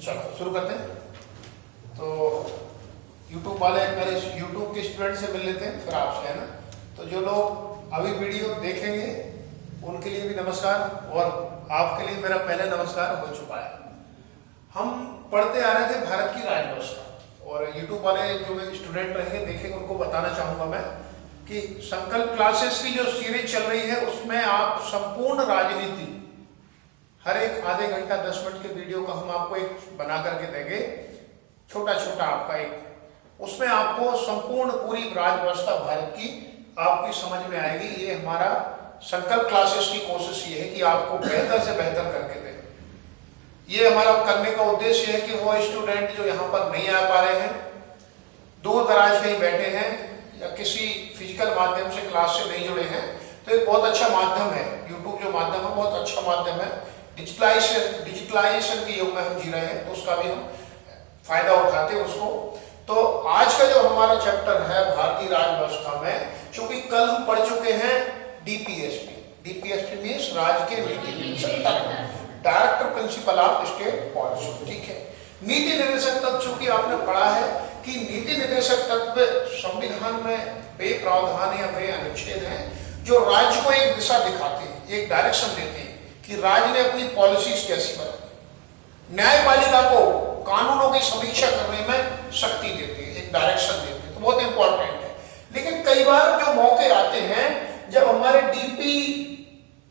चलो शुरू करते हैं। तो YouTube वाले मेरे YouTube के स्टूडेंट से मिल लेते हैं, फिर आपसे, है ना। तो जो लोग अभी वीडियो देखेंगे उनके लिए भी नमस्कार, और आपके लिए मेरा पहले नमस्कार हो चुका है। हम पढ़ते आ रहे थे भारत की राजव्यवस्था, और YouTube वाले जो स्टूडेंट रहेंगे देखेंगे उनको बताना चाहूंगा मैं कि संकल्प क्लासेस की जो सीरीज चल रही है उसमें आप संपूर्ण राजनीति हर एक आधे घंटा 10 मिनट के वीडियो का हम आपको एक बना करके देंगे, छोटा छोटा आपका एक, उसमें आपको संपूर्ण पूरी राजव्यवस्था भारत की आपकी समझ में आएगी। ये हमारा संकल्प क्लासेस की कोशिश ये है कि आपको बेहतर से बेहतर करके दें। ये हमारा करने का उद्देश्य है कि वो स्टूडेंट जो यहाँ पर नहीं आ पा रहे हैं, दूर दराज कहीं बैठे हैं या किसी फिजिकल माध्यम से क्लास से नहीं जुड़े हैं, तो एक बहुत अच्छा माध्यम है यूट्यूब। जो माध्यम है बहुत अच्छा माध्यम है। डिजिटलाइजेशन के युग में हम जी रहे हैं, तो उसका भी हम फायदा उठाते हैं उसको। तो आज का जो हमारा चैप्टर है भारतीय राजव्यवस्था में, चूंकि कल हम पढ़ चुके हैं डीपीएसपी मीन्स राज्य के नीति निर्देशक तत्व, director principle of state policy, ठीक है। नीति निर्देशक तत्व चूंकि आपने पढ़ा है कि नीति निर्देशक तत्व संविधान में वे प्रावधान या वे अनुच्छेद हैं जो राज्य को एक दिशा दिखाते हैं, एक डायरेक्शन देते हैं कि राज्य ने अपनी पॉलिसीज कैसी बनाई। न्यायपालिका को कानूनों की समीक्षा करने में शक्ति देते हैं, एक डायरेक्शन देते हैं, तो बहुत इंपॉर्टेंट है। लेकिन कई बार जो मौके आते हैं जब हमारे डीपीएसपी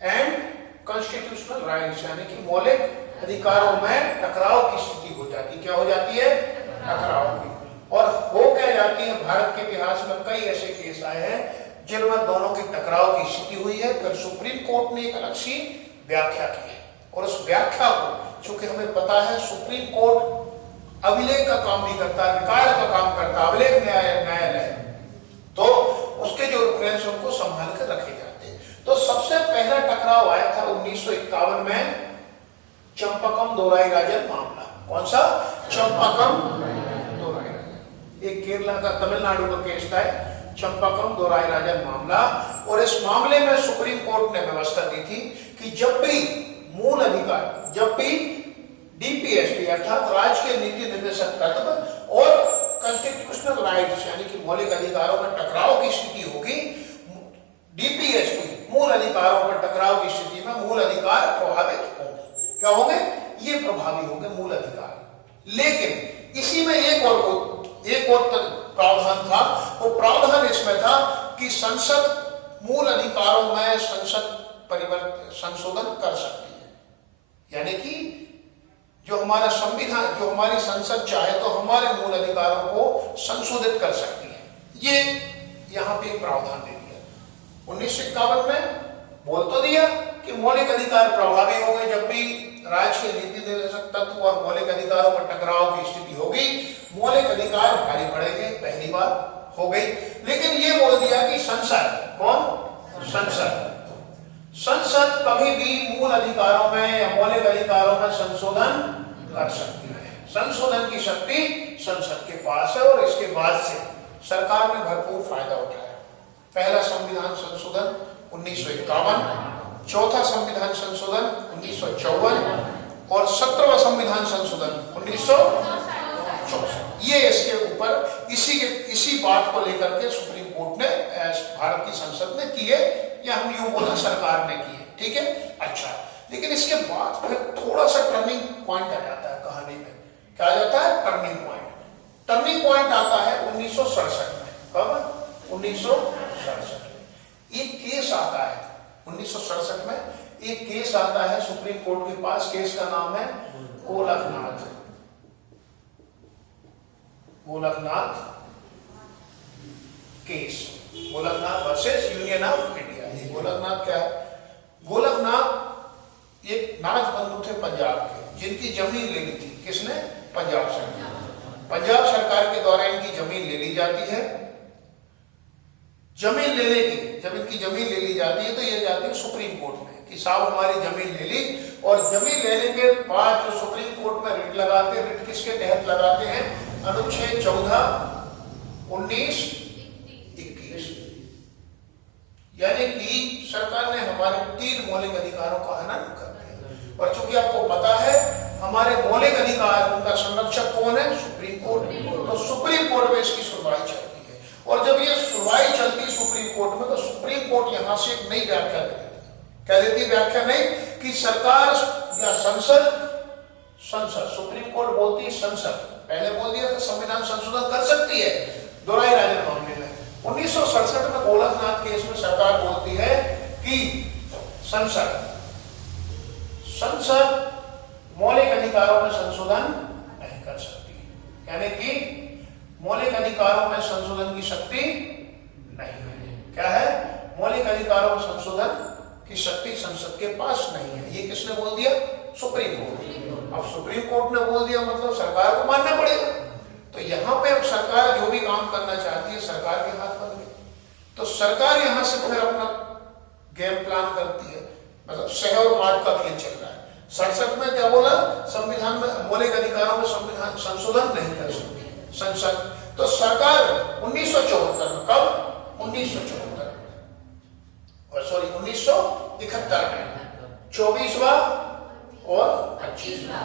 एंड कॉन्स्टिट्यूशनल राइट्स यानी कि मौलिक अधिकारों में टकराव की स्थिति हो जाती है। क्या हो जाती है? टकराव की। और हो क्या जाती है, भारत के इतिहास में कई ऐसे केस आए हैं जिनमें दोनों के टकराव की स्थिति हुई है। फिर सुप्रीम कोर्ट ने एक अलग सी व्याख्या की है, और उस व्याख्या को चूंकि हमें पता है सुप्रीम कोर्ट अभिलेख का काम नहीं करता, रिकॉर्ड का काम करता, अभिलेख न्यायालय, तो उसके जो रेफरेंस उनको संभाल कर रखे जाते हैं। तो सबसे पहला टकराव आया था 1951 में चंपाकम दोराईराजन मामला। कौन सा? चंपाकम दोराईराजन। एक केरला का, तमिलनाडु का केस था, चंपाकम दोराईराजन मामला। और इस मामले में सुप्रीम कोर्ट ने व्यवस्था दी थी कि जब भी मूल अधिकार, जब भी डीपीएसपी अर्थात राज्य के नीति निर्देशक तत्व और कॉन्स्टिट्यूशनल राइट्स यानी कि मौलिक अधिकारों में टकराव की स्थिति होगी, डीपीएसपी मूल अधिकारों पर टकराव की स्थिति में मूल अधिकार प्रभावित होंगे। क्या होंगे? ये प्रभावी होंगे मूल अधिकार। लेकिन इसी में एक और प्रावधान था। वो प्रावधान इसमें था कि संसद मूल अधिकारों में संशोधन कर सकती है, यानी कि जो हमारा संविधान, जो हमारी संसद चाहे तो हमारे मूल अधिकारों को संशोधित कर सकती है। ये यहाँ पे एक प्रावधान दे दिया 1951 में। बोल तो दिया कि मौलिक अधिकार प्रभावी होंगे जब भी राज्य के नीति निर्देशक तत्व और मौलिक अधिकारों में टकराव की स्थिति होगी, मौलिक अधिकार भारी पड़ेंगे, पहली बार हो गई। लेकिन ये बोल दिया कि संसद, कौन? संसद कभी भी मूल अधिकारों में या मौलिक अधिकारों में संशोधन कर सकती है। संशोधन की शक्ति संसद के पास है, और इसके बाद से सरकार ने भरपूर फायदा उठाया। पहला संविधान संशोधन 1951, चौथा संविधान संशोधन 1954 और 17वां संविधान संशोधन 1964। ये इसके ऊपर इसी बात को लेकर के सुप्रीम कोर्ट ने, भारत की संसद ने किए, या हम यूं बोला सरकार ने किए, ठीक है। अच्छा, लेकिन इसके बाद फिर थोड़ा सा टर्निंग पॉइंट आ जाता है कहानी में। क्या आ जाता है? टर्निंग पॉइंट आता है 1967 में। कब? 1967 में एक केस आता है। 1967 में एक केस आता है सुप्रीम कोर्ट के पास। केस का नाम है Golaknath case, Golaknath versus union of India. ये गोलकनाथ क्या है? गोलकनाथ एक नाथ बंधु थे पंजाब के, जिनकी जमीन ले ली थी। किसने? पंजाब सरकार। पंजाब सरकार के द्वारा इनकी जमीन ले ली जाती है। जमीन लेने की, जब इनकी जमीन ले ली जाती है तो ये जाती है सुप्रीम कोर्ट में कि साहब हमारी जमीन ले ली। और जमीन लेने के बाद जो सुप्रीम कोर्ट में रिट लगाते हैं, रिट किसके तहत लगाते हैं? अनुच्छेद 14, 19, 21, यानी कि सरकार ने हमारे 3 मौलिक अधिकारों का हनन कर दिया। और चूंकि आपको पता है संरक्षक कौन है? Supreme court. तो सुप्रीम कोर्ट में इसकी सुनवाई चलती है, और जब ये सुनवाई चलती है सुप्रीम कोर्ट में, तो सुप्रीम कोर्ट यहां से एक नई व्याख्या दे देती है। क्या देती? व्याख्या नहीं कि सरकार या संसद सुप्रीम कोर्ट बोलती है संसद, पहले बोल दिया था संविधान संशोधन कर सकती है दोहराई राजन मामले में। 1967 में गोलकनाथ केस में सरकार बोलती है कि संसद मौलिक अधिकारों में संशोधन नहीं कर सकती, यानी कि मौलिक अधिकारों में संशोधन की शक्ति नहीं है। क्या है? मौलिक अधिकारों में संशोधन की शक्ति संसद के पास नहीं है। ये किसने बोल दिया? Supreme court. अब सुप्रीम कोर्ट ने बोल दिया मतलब सरकार को मानना पड़ेगा। तो यहाँ पे अब सरकार जो भी काम करना चाहती है सरकार के हाथ बन गए। तो सरकार यहाँ से फिर अपना गेम प्लान करती है, मतलब सह और मार्ग का खेल चल रहा है। 67 में क्या बोला? संविधान में मौलिक अधिकारों में संविधान संशोधन नहीं कर सकती संसद। तो सरकार 1974 में, कब? 1974 और सॉरी 1971 में 24वां और 25वां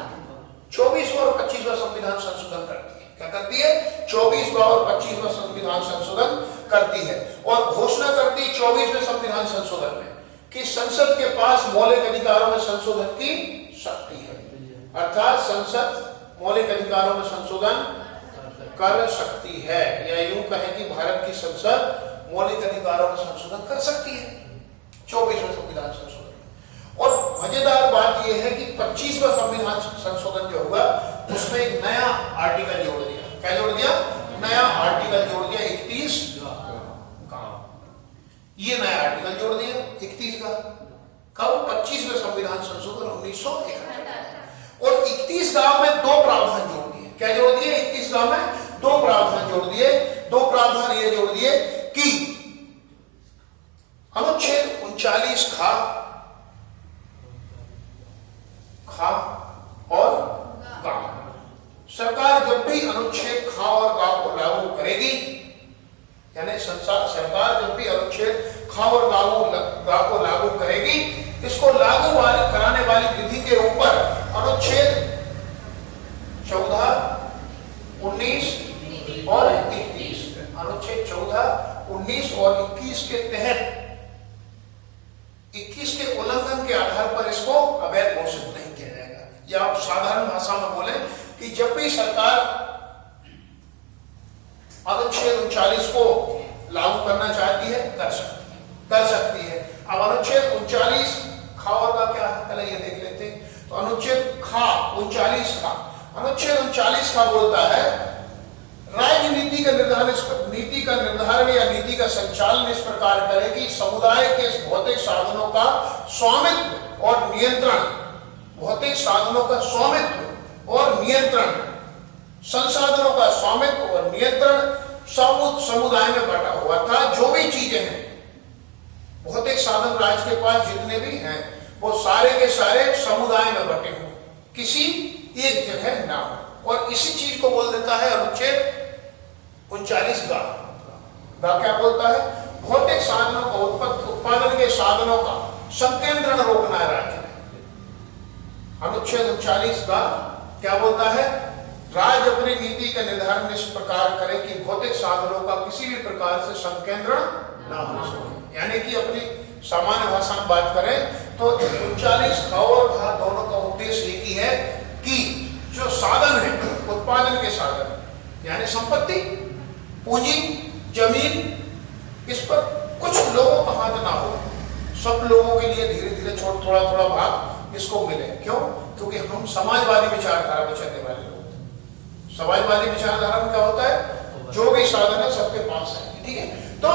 संविधान संशोधन करती है। क्या करती है? 24वां और 25वां संविधान संशोधन करती है, और घोषणा करती है 24वें संविधान संशोधन में कि संसद के पास मौलिक अधिकारों में संशोधन की शक्ति है। अर्थात संसद मौलिक अधिकारों में संशोधन कर सकती है, या यूं कहें कि भारत की संसद मौलिक अधिकारों में संशोधन कर सकती है 24वें संविधान संशोधन। और मजेदार बात यह है कि 25वां संविधान संशोधन जो हुआ उसमें एक नया आर्टिकल जोड़ दिया। क्या जोड़ दिया? नया आर्टिकल जोड़ दिया 31 का। ये नया आर्टिकल जोड़ दिया 31 का। कब? 25वें संविधान संशोधन 1971। और 31 गांव में दो प्रावधान जोड़ दिए। क्या जोड़ दिए? 31 गांव में दो प्रावधान जोड़ दिए। दो प्रावधान ये जोड़ दिए कि अनुच्छेद 39 खा और गा, सरकार जब भी अनुच्छेद खा और गा को लागू करेगी, यानी सरकार जब भी अनुच्छेद खा और गा को लागू करेगी, इसको लागू कराने वाली विधि के ऊपर अनुच्छेद 14, 19 और 21, अनुच्छेद 14, 19 और 21 के तहत 21 के उल्लंघन के आधार पर इसको अवैध घोषित नहीं किया जाएगा। या आप साधारण भाषा में बोले कि जब भी सरकार अनुच्छेद 39 को लागू करना चाहती है कर सकती है। अब अनुच्छेद 39 खा और का क्या है पहले ये देख लेते हैं। तो अनुच्छेद खा 39 का, अनुच्छेद 39 का बोलता है राज्य नीति का निर्धारण या नीति का संचालन इस प्रकार करे कि समुदाय के भौतिक साधनों का स्वामित्व और नियंत्रण, भौतिक साधनों का स्वामित्व और नियंत्रण, संसाधनों का स्वामित्व और नियंत्रण समुदाय में बटा हुआ था। जो भी चीजें हैं, भौतिक साधन राज्य के पास जितने भी हैं वो सारे के सारे समुदाय में बटे हों, किसी एक जगह ना हो। और इसी चीज को बोल देता है अनुच्छेद 39 गा क्या बोलता है? भौतिक साधनों का उत्पादन के साधनों का संकेंद्रण रोकना है राज्य में। अनुच्छेद 39 गा क्या बोलता है? राज्य अपनी नीति का निर्धारण इस प्रकार करे कि भौतिक साधनों का किसी भी प्रकार से संकेंद्रण ना हो सके। यानी कि अपनी सामान्य भाषा में बात करें तो 39 खा और घा दोनों का उद्देश्य एक ही है कि जो साधन है, उत्पादन के साधन यानी संपत्ति, पूंजी, जमीन, इस पर कुछ लोगों का हाथ ना हो, सब लोगों के लिए धीरे धीरे थोड़ा थोड़ा भाग इसको मिले। क्यों? क्योंकि हम समाजवादी विचारधारा में चलने वाले लोग। समाजवादी विचारधारा में क्या होता है? जो भी साधन है सबके पास है। ठीक है, तो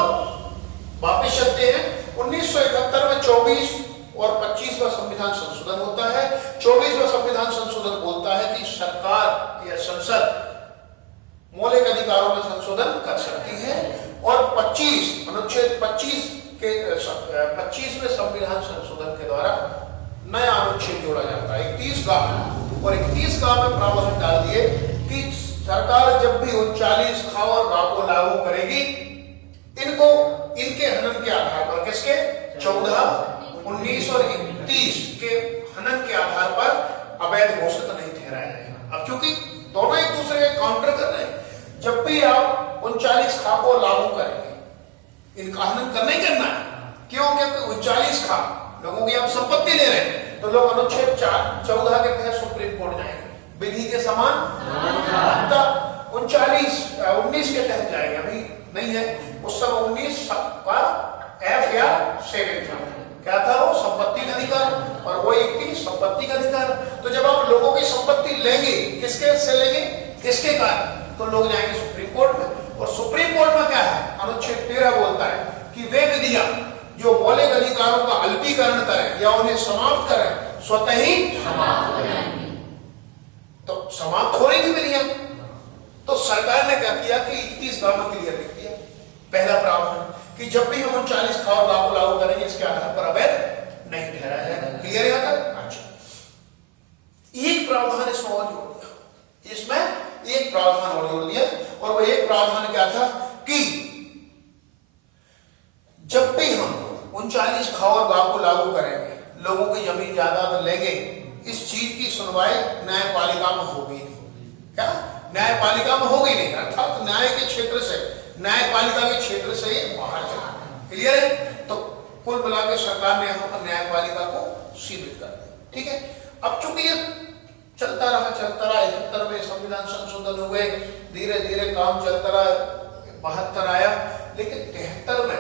वापिस चलते हैं। 1971 में 24 और 25वां संविधान संशोधन होता है। 24वां संविधान संशोधन बोलता है कि सरकार या संसद मौलिक अधिकारों में संशोधन कर सकती है, और 25 अनुच्छेद 25वें संविधान संशोधन के द्वारा नया अनुच्छेद जोड़ा जाता है 31 गा, और 31 गा में प्रावधान डाल दिए कि सरकार जब भी 39 खा और गा को लागू करेगी, इनके हनन के आधार पर, किसके? 14, 19 और 31 के हनन के आधार पर अवैध घोषित नहीं ठहराया जाएगा। अब क्योंकि 14 के तहत सुप्रीम कोर्ट जाएंगे, विधि के समान समानता। 19 के तहत जाएंगे, अभी नहीं है उस समय 19 का F या 7 था, क्या था वो? संपत्ति का अधिकार, और वो 31 संपत्ति का अधिकार। तो जब आप लोगों की संपत्ति लेंगे, किसके से लेंगे? किसके कारण? तो लोग जाएंगे सुप्रीम कोर्ट में, और सुप्रीम कोर्ट में क्या है? अनुच्छेद 13 बोलता है कि वे विधियां जो मौलिक अधिकारों का अल्पीकरण करें या उन्हें समाप्त करें, स्वतः ही समाप्त हो जाएंगी। तो समाप्त हो रही थी विधियां, तो सरकार ने क्या किया कि 31 गांव में क्लियर लिख दिया पहला प्रावधान कि जब भी हम 39 खाओ गांव को लागू करेंगे, इसके आधार पर अवैध नहीं ठहराया जाएगा। क्लियर है यहां तक? अच्छा, एक प्रावधान इसमें और जोड़ दिया, इसमें एक प्रावधान और जोड़ दिया, और वो एक प्रावधान क्या था कि जब भी हम 39 खाओ और गांव को लागू करेंगे, लोगों की जमीन जायदाद लेंगे, इस चीज की सुनवाई न्यायपालिका में होगी नहीं। क्या? न्यायपालिका में होगी नहीं, अर्थात न्याय के क्षेत्र से, न्यायपालिका के क्षेत्र से ये बाहर चला। क्लियर है? तो कुल मिलाकर सरकार ने यहां पर न्यायपालिका को सीमित कर दिया। ठीक है, अब चूंकि ये चलता रहा 71 में संविधान संशोधन हो गए, धीरे धीरे काम चलता रहा, 72 आया, लेकिन 73 में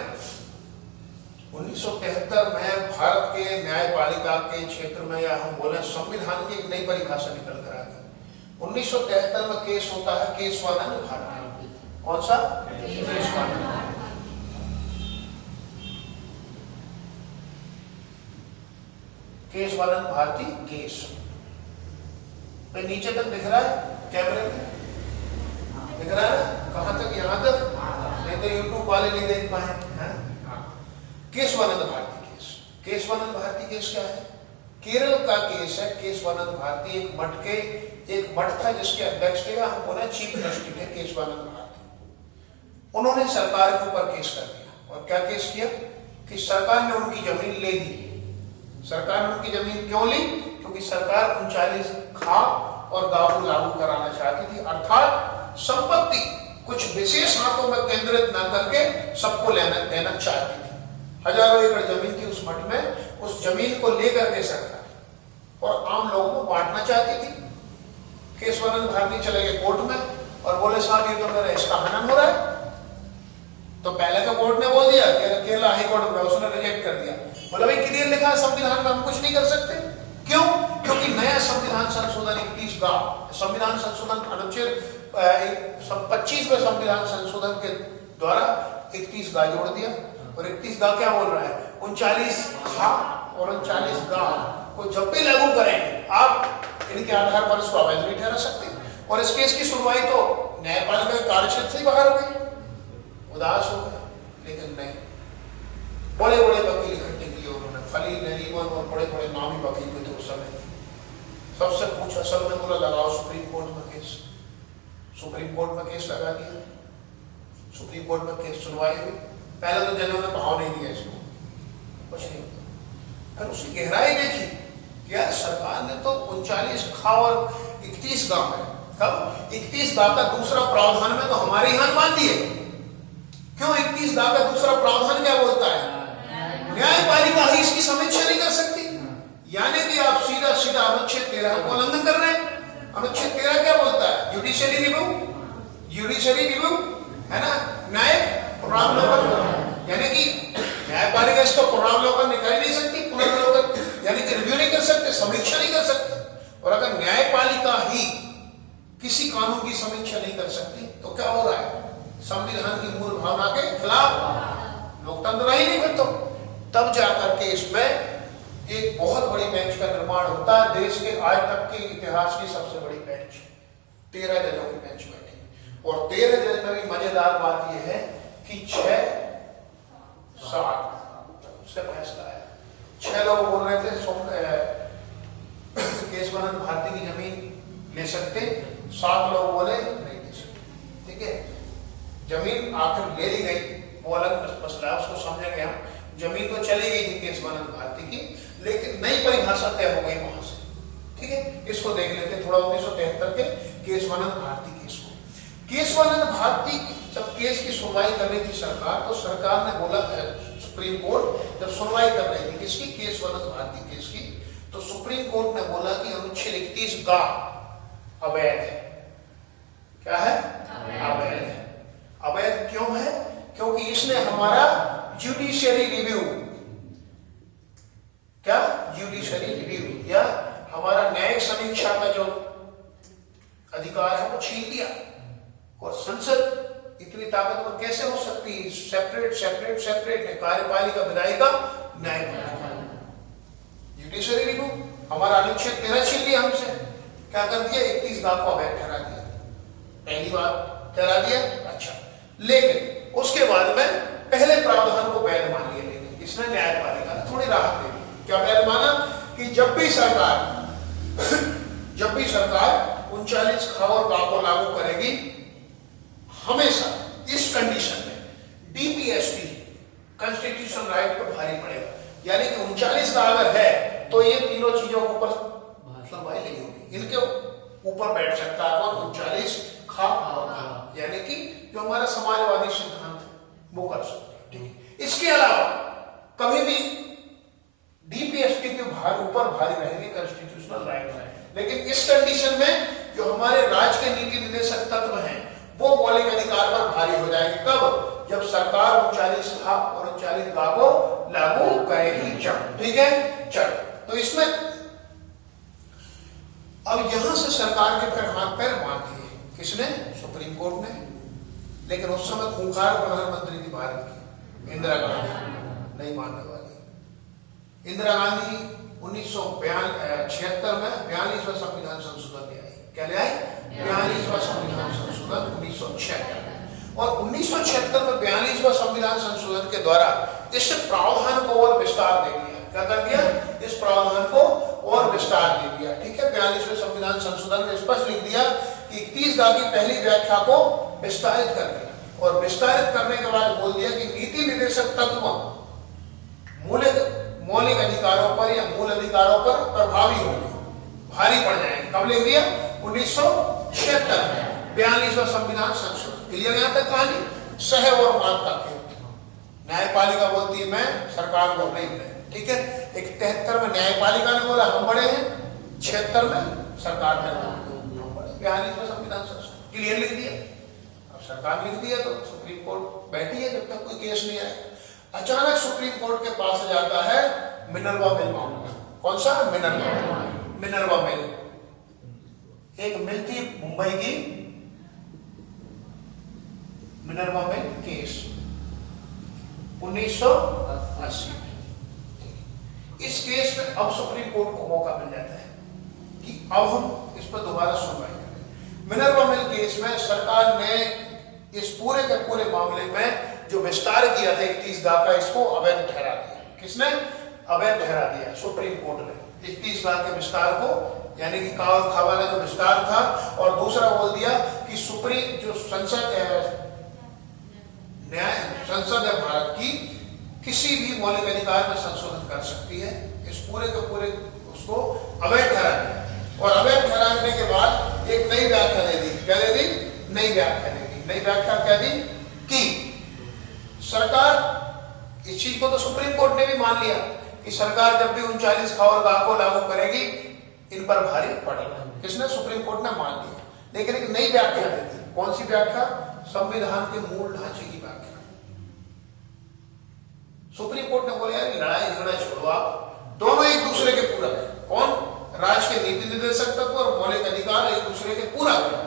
1973 में भारत के न्यायपालिका के क्षेत्र में, या हम बोले संविधान की एक नई परिभाषा निकल कर आ गई। 1973 में केस होता है केशवानंद भारती। कौन सा? केशवानंद। केशवानंद भारती केस पे नीचे तक दिख रहा है कैमरे में? दिख रहा है? कहां तक? यहां तक? नहीं तो यूट्यूब वाले नहीं देख पाए। केशवानंद भारती केस। केशवानंद भारती केस क्या है? केरल का केस है। केशवानंद भारती एक मठ था जिसके अध्यक्ष थे, हम बोले चीफ ट्रस्टी थे केशवानंद भारती। उन्होंने सरकार के ऊपर केस कर दिया, और क्या केस किया कि सरकार ने उनकी जमीन ले ली। सरकार ने उनकी जमीन क्यों ली? क्योंकि सरकार 39 खा और गांव को लागू कराना चाहती थी, अर्थात संपत्ति कुछ विशेष हाथों में केंद्रित न करके सबको देना चाहती थी। हजारों एकड़ जमीन थी उस मठ में, उस जमीन को लेकर के सरकार और आम लोगों को बांटना चाहती थी। केशवानंद भारती चले गए कोर्ट में और बोले साहब ये तो मेरा इसका हनन हो रहा है। तो पहले तो कोर्ट ने बोल दिया, केरला हाई कोर्ट में, उसने रिजेक्ट कर दिया, बोला भाई क्लियर लिखा है संविधान में, हम कुछ नहीं कर सकते। क्यों? क्योंकि नया संविधान संशोधन 21 का संविधान संशोधन अनुच्छेद 25वें संविधान संशोधन के द्वारा 31 गा जोड़ दिया, और 31 गा क्या बोल रहा है? 39 खा और 39 गा को जब भी लागू करेंगे आप इनके आधार पर इसको अवैध नहीं ठहरा सकते। और इस केस की सुनवाई तो न्यायपालिका के कार्यक्षेत्र से ही बाहर हो गई, उदास हो गए। लेकिन नहीं, बड़े बड़े वकील इकट्ठे किए उन्होंने, खलील नरीमन और बड़े बड़े नामी वकील थे उस समय। सबसे पूछा, सब ने बोला लगाओ सुप्रीम कोर्ट में केस। सुप्रीम कोर्ट में केस लगा दिया, सुप्रीम कोर्ट में केस सुनवाई हुई। पहले तो जजों ने भाव नहीं दिया इसको, कुछ नहीं होता। फिर उसकी गहराई देखी कि यार सरकार ने तो 39 खा और 31 गा है, कब 31 गा का दूसरा प्रावधान में तो हमारी हाथ मान दी है। क्यों? 31 गा का दूसरा प्रावधान क्या बोलता है? न्यायपालिका ही इसकी समीक्षा नहीं कर सकती। यानी कि आप सीधा सीधा अनुच्छेद 13 का उल्लंघन कर रहे हैं। अनुच्छेद 13 क्या बोलता है? जुडिशियरी रिव्यू, जुडिशियरी रिव्यू है ना, न्यायिक पुनरावलोकन। यानी कि न्यायपालिका इसका पुनरावलोकन निकाल नहीं सकती, पुनरावलोकन यानी कि रिव्यू नहीं कर सकते, समीक्षा नहीं कर सकते। और अगर न्यायपालिका ही किसी कानून की समीक्षा नहीं कर सकती तो क्या हो रहा है? संविधान की मूल भावना के खिलाफ लोकतंत्र रही नहीं। फिर तो तब जाकर के इसमें एक बहुत बड़ी बेंच का निर्माण होता है, देश के आज तक के इतिहास की सबसे बड़ी बेंच, 13 जजों की बेंच बैठी। और 13 जज में भी मजेदार बात यह है कि 6-7 से फैसला है। 6 लोग बोल रहे थे केशवानंद भारती की जमीन ले सकते, 7 लोग बोले नहीं ले सकते। ठीक है, जमीन आखिर ले ली गई, वो अलग मसला है, उसको समझेंगे हम। जमीन तो चली गई थी केशवानंद भारती की, लेकिन नई परिभाषा तय हो गई वहां से। ठीक है, इसको देख लेते हैं थोड़ा 1973 के केशवानंद भारती केस को। केशवानंद भारती जब केस की सुनवाई कर रही थी सरकार, तो सरकार ने बोला, सुप्रीम कोर्ट जब सुनवाई कर रही थी किसकी? केशवानंद भारती केस की, तो सुप्रीम कोर्ट ने बोला कि अनुच्छेद 31 का अवैध है। क्या है? अवैध है। अवैध क्यों है? क्योंकि इसने हमारा जुडिशियरी रिव्यू, क्या जुडिशियरी रिव्यू या हमारा न्यायिक समीक्षा का जो अधिकार है वो छीन लिया। और संसद इतनी ताकतवर कैसे हो सकती है? सेपरेट सेपरेट सेपरेट है, कार्यपालिका, विधायिका, न्यायपालिका। जुडिशियरी रिव्यू हमारा अनुच्छेद 13 छीन लिया हमसे। क्या कर दिया? 31 गा को अवैध ठहरा दिया। पहली बार ठहरा दिया, अच्छा। लेकिन उसके बाद में पहले प्रावधान को वैध मान लिया। लेकिन इसने न्यायपालिका ने थोड़ी राहत दे दी। क्या वैध माना? कि जब भी सरकार 39 ख और गा को लागू करेगी, हमेशा इस कंडीशन में डीपीएसपी कॉन्स्टिट्यूशनल राइट पर भारी पड़ेगा। यानी कि 39 का अगर है तो ये तीनों चीजों के ऊपर सुनवाई नहीं होगी। इनके ऊपर बैठ सकता है कौन? 39 ख और गा, यानी कि जो हमारा समाजवादी सिद्धांत है वो कर सकते हैं। ठीक है। इसके अलावा कभी भी डीपीएसपी के ऊपर भारी रहेंगे कॉन्स्टिट्यूशनल राइट है। लेकिन इस कंडीशन में जो हमारे राज्य के नीति निर्देशक तत्व हैं वो मौलिक अधिकार पर भारी हो जाएंगे। कब? जब सरकार 39 ख और 39 गा को लागू करेगी। ठीक है, चलो। तो इसमें अब यहां से सरकार के फिर हाथ पैर बांध दिए। किसने? सुप्रीम कोर्ट ने। लेकिन उस समय खूंखार प्रधानमंत्री थी भारत की, इंदिरा गांधी, नहीं मानने वाली। इंदिरा गांधी 1976 में 42वां संविधान संशोधन ले आई। क्या ले आई? 42वां संविधान संशोधन 1976। और 1976 में 42वां संविधान संशोधन के द्वारा इस प्रावधान को और विस्तार दे दिया। क्या कर दिया? इस प्रावधान को और विस्तार दे दिया। ठीक है। 42वें संविधान संशोधन में स्पष्ट लिख दिया कि 31 गा की पहली व्याख्या को विस्तारित कर दिया। और विस्तारित करने के बाद बोल दिया कि नीति निर्देशक तत्व मौलिक अधिकारों पर या मूल अधिकारों पर प्रभावी होंगे, भारी पड़ जाएंगे। कब लिख दिया? 1976 में 42वां संविधान संशोधन। क्लियर यहां तक कहानी? सह और मान का खेल। न्यायपालिका बोलती है मैं, सरकार बोल रही है। ठीक है। 71 में न्यायपालिका ने बोला हम बड़े हैं, 76 में सरकार ने बोला 42वां संविधान संशोधन। क्लियर लिख दिया। अब सरकार लिख दिया तो सुप्रीम कोर्ट बैठी है जब तक कोई केस नहीं आएगा। अचानक सुप्रीम कोर्ट के पास जाता है मिनर्वा मिल मामला। कौन सा? मिनर्वा मिल। एक मिल थी मुंबई की, मिनर्वा मिल केस 1980। इस केस में अब सुप्रीम कोर्ट को मौका मिल जाता है कि अब हम इस पर दोबारा सुनवाई करें। मिनर्वा मिल केस में सरकार ने इस पूरे के पूरे मामले में जो विस्तार किया था 31 गा का, इसको अवैध ठहरा दिया। किसने? अवैध ठहरा दिया सुप्रीम कोर्ट ने 31 गा के विस्तार को, यानी कि का और खा वाला जो विस्तार था। और दूसरा बोल दिया कि सुप्रीम जो संसद है भारत की, किसी भी मौलिक अधिकार में संशोधन कर सकती है। इस पूरे के पूरे उसको अवैध ठहरा दिया। और अवैध ठहराने के बाद एक नई व्याख्या दे दी। क्या दे दी? नई व्याख्या दे दी। नई व्याख्या क्या दी? कि सरकार, इस चीज को तो सुप्रीम कोर्ट ने भी मान लिया कि सरकार जब भी 39 ख और गा को लागू करेगी इन पर भारी पड़ेगा। किसने? सुप्रीम कोर्ट ने मान लिया। लेकिन एक नई व्याख्या दे दी। कौन सी व्याख्या? संविधान के मूल ढांचे की व्याख्या। सुप्रीम कोर्ट ने बोला यार लड़ाई झगड़ा छोड़ो, आप दोनों एक दूसरे के पूरक है। कौन? राज्य के नीति निर्देशक तत्व और मौलिक अधिकार एक दूसरे के पूरक है।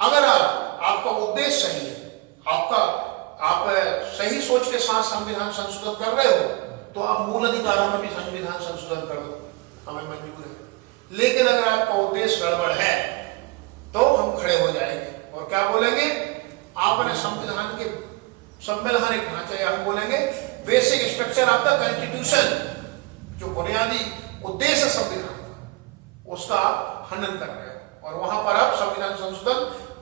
अगर आपका उद्देश्य सही है, आप सही सोच के साथ संविधान संशोधन कर रहे हो, तो आप मूल अधिकारों में भी संविधान संशोधन कर दो, हमें मंजूर है। लेकिन अगर आपका उद्देश्य गड़बड़ है तो हम खड़े हो जाएंगे और क्या बोलेंगे? आपने संवैधानिक ढांचा, या हम बोलेंगे basic structure of the constitution, जो बुनियादी उद्देश्य संविधान का, उसका आप हनन कर रहे हो और वहां पर आप संविधान संशोधन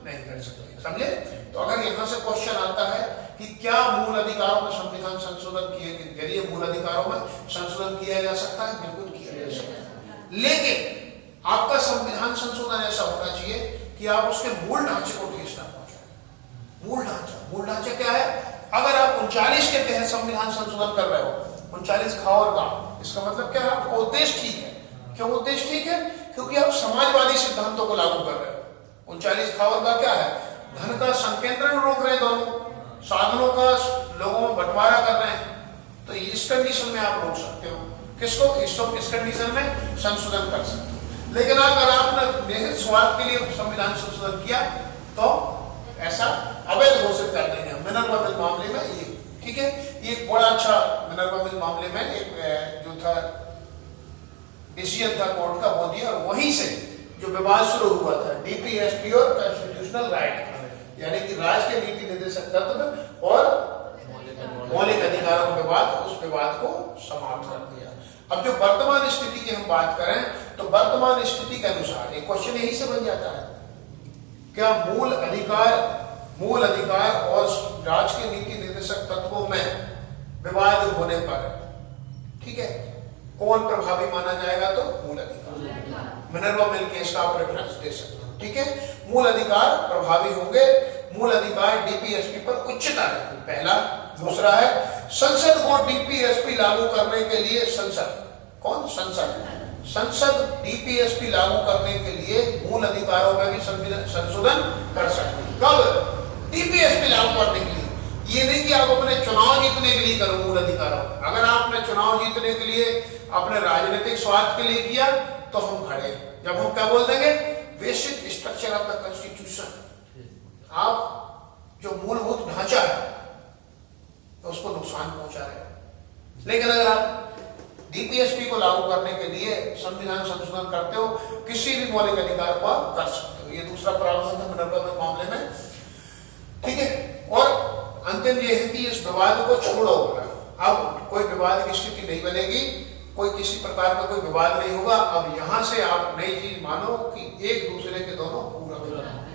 नहीं कर सकते। समझे? तो अगर यहां से क्वेश्चन आता है कि क्या मूल अधिकारों में संविधान संशोधन किए के जरिए मूल अधिकारों में संशोधन किया जा सकता है? बिल्कुल किया जा सकता है। लेकिन आपका संविधान संशोधन ऐसा होना चाहिए कि आप उसके मूल ढांचे को ठेस न पहुंचाएं। मूल ढांचा क्या है? अगर आप 39 के तहत संविधान संशोधन कर रहे हो, 39 ख और गा, इसका मतलब क्या है, आपका उद्देश्य ठीक है। क्यों उद्देश्य ठीक है? क्योंकि आप समाजवादी सिद्धांतों को लागू कर रहे हो। 39 का क्या है? धन का संकेंद्रण रोक रहे हैं, दोनों साधनों का लोगों में बंटवारा कर रहे हैं। तो इस कंडीशन में आप रोक सकते हो। किसको? इस कंडीशन में संशोधन कर सकते हो। लेकिन अगर आपने निहित स्वार्थ के लिए संविधान संशोधन किया तो ऐसा अवैध घोषित कर देंगे। मिनर्वा बिल मामले में ये ठीक है, ये एक बड़ा अच्छा मिनर्वा बिल मामले में एक जो था डिसीजन था कोर्ट का, वो दिया। और वहीं से जो विवाद शुरू हुआ था डीपीएसपी और कॉन्स्टिट्यूशनल राइट, यानी कि राज्य के नीति निर्देशक तत्व और मौलिक अधिकारों का विवाद, उस विवाद को समाप्त कर दिया। अब जो वर्तमान स्थिति की हम बात करें तो वर्तमान स्थिति के अनुसार एक क्वेश्चन यही से बन जाता है, क्या मूल अधिकार और राज्य के नीति निर्देशक तत्वों में विवाद होने पर ठीक है कौन प्रभावी माना जाएगा? तो मूल अधिकार। मिनर्वा बिल केस का आप रेफरेंस दे सकते हो। ठीक है, मूल अधिकार प्रभावी होंगे। मूल अधिकार डीपीएसपी पर उच्चता है, पहला। दूसरा है संसद को डीपीएसपी लागू करने के लिए संसद डीपीएसपी लागू करने के लिए मूल अधिकारों में भी संशोधन कर सकती है। कब? डीपीएसपी लागू करने के लिए। ये नहीं कि आप अपने चुनाव जीतने के लिए करो मूल अधिकारों। अगर आपने चुनाव जीतने के लिए अपने राजनीतिक स्वार्थ के लिए किया तो हम खड़े। जब हम क्या बोल देंगे? Basic structure of the constitution, आप जो मूलभूत ढांचा है तो उसको नुकसान पहुंचा रहे हैं। लेकिन अगर आप डीपीएसपी को लागू करने के लिए संविधान संशोधन करते हो, किसी भी मौलिक अधिकार को आप कर सकते हो। ये दूसरा प्रावधान है मिनर्वा बिल मामले में। ठीक है, और अंतिम ये है कि इस विवाद को छोड़ो। अब कोई विवाद की स्थिति नहीं बनेगी, कोई किसी प्रकार का कोई विवाद नहीं होगा। अब यहां से आप नई चीज मानो कि एक दूसरे के दोनों पूरक,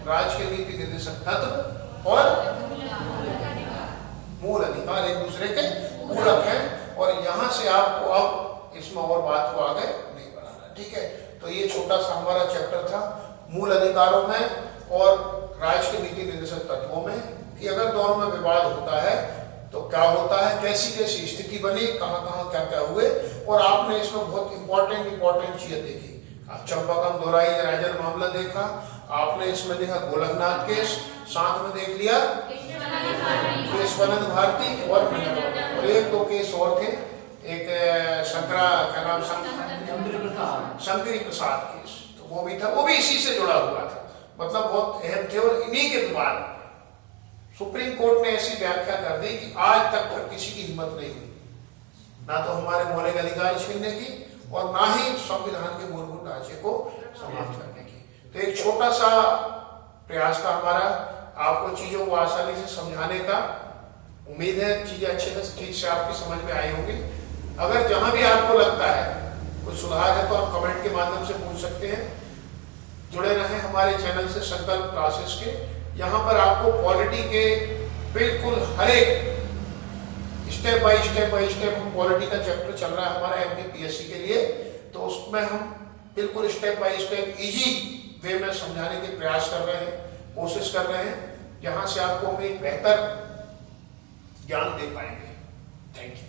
राज्य के नीति निर्देशक तत्व और मूल अधिकार एक दूसरे के पूरक हैं। और यहां से आपको अब इसमें और बात को आगे नहीं बढ़ाना। ठीक है, तो ये छोटा सा हमारा चैप्टर था मूल अधिकारों में और राज्य के नीति निर्देशक तत्वों में, कि अगर दोनों में विवाद होता है तो क्या होता है, कैसी कैसी स्थिति बनी, कहां कहां क्या क्या हुए। और आपने इसमें बहुत इंपॉर्टेंट चीजें देखी। आप चंपाकम दोहराई राजन मामला देखा, आपने इसमें देखा गोलकनाथ केस, साथ में देख लिया केशवानंद भारती और एक दो केस और थे, एक शंकरी प्रसाद केस, तो वो भी था, वो भी इसी से जुड़ा हुआ था। मतलब बहुत अहम थे। और इन्हीं के बाद सुप्रीम कोर्ट ने ऐसी व्याख्या कर दी कि आज तक फिर किसी की हिम्मत नहीं हुई, ना तो हमारे मौलिक अधिकार छीनने की और ना ही संविधान के मूलभूत ढांचे को समाप्त करने की। तो एक छोटा सा प्रयास था हमारा आपको चीजों को आसानी से समझाने का। उम्मीद है चीजें अच्छे से ठीक से आपकी समझ में आई होंगी। अगर जहां भी आपको लगता है कुछ सुधार है तो आप कमेंट के माध्यम से पूछ सकते हैं। जुड़े रहें हमारे चैनल से संकल्प क्लासेस के। यहाँ पर आपको पॉलिटी के बिल्कुल हर एक स्टेप बाय स्टेप हम पॉलिटी का चैप्टर चल रहा है हमारा एमपीपीएससी के लिए, तो उसमें हम बिल्कुल step by step easy way में समझाने के प्रयास कर रहे हैं, कोशिश कर रहे हैं, जहां से आपको हम एक बेहतर ज्ञान दे पाएंगे। Thank you.